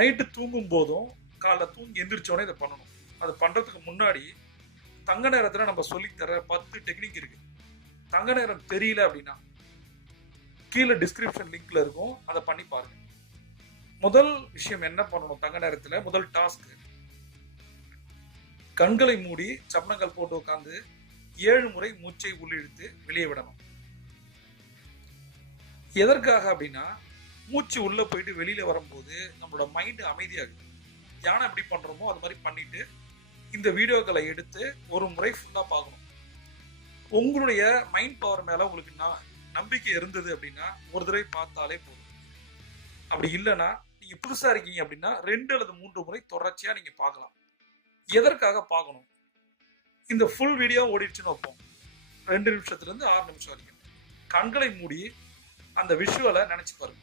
Night தூங்கும் போதும் காலைல தூங்கி எந்திரிச்சோடனே இதை பண்ணணும். அது பண்றதுக்கு முன்னாடி தங்க நேரத்துல நம்ம சொல்லித்தர 10 டெக்னிக் இருக்கு. தங்க நேரம் தெரியல அப்படின்னா கீழே டிஸ்கிரிப்ஷன் லிங்க்ல இருக்கும், அதை பண்ணி பாருங்க. முதல் விஷயம் என்ன பண்ணணும் தங்க நேரத்துல, முதல் டாஸ்க், கண்களை மூடி சப்பனங்கள் போட்டு உட்காந்து 7 முறை மூச்சை உள்ளிழுத்து வெளியே விடணும். எதற்காக அப்படின்னா, மூச்சு உள்ள போயிட்டு வெளியில வரும்போது நம்மளோட மைண்ட் அமைதியாகுது. தியானம் எப்படி பண்றோமோ அது மாதிரி பண்ணிட்டு இந்த வீடியோக்களை எடுத்து ஒரு முறை ஃபுல்லா பார்க்கணும். உங்களுடைய மைண்ட் பவர் மேல உங்களுக்கு நம்பிக்கை இருந்தது அப்படின்னா ஒரு தடவை பார்த்தாலே போதும். அப்படி இல்லைன்னா நீங்க புதுசா இருக்கீங்க அப்படின்னா 2 அல்லது 3 முறை தொடர்ச்சியா நீங்க பார்க்கலாம். எதற்காக பார்க்கணும்? இந்த ஃபுல் வீடியோ ஓடிடுச்சுன்னு வைப்போம், 2 நிமிஷத்துல இருந்து 6 நிமிஷம் வரைக்கும். கண்களை மூடி அந்த விஷுவலை நினைச்சு பாருங்க.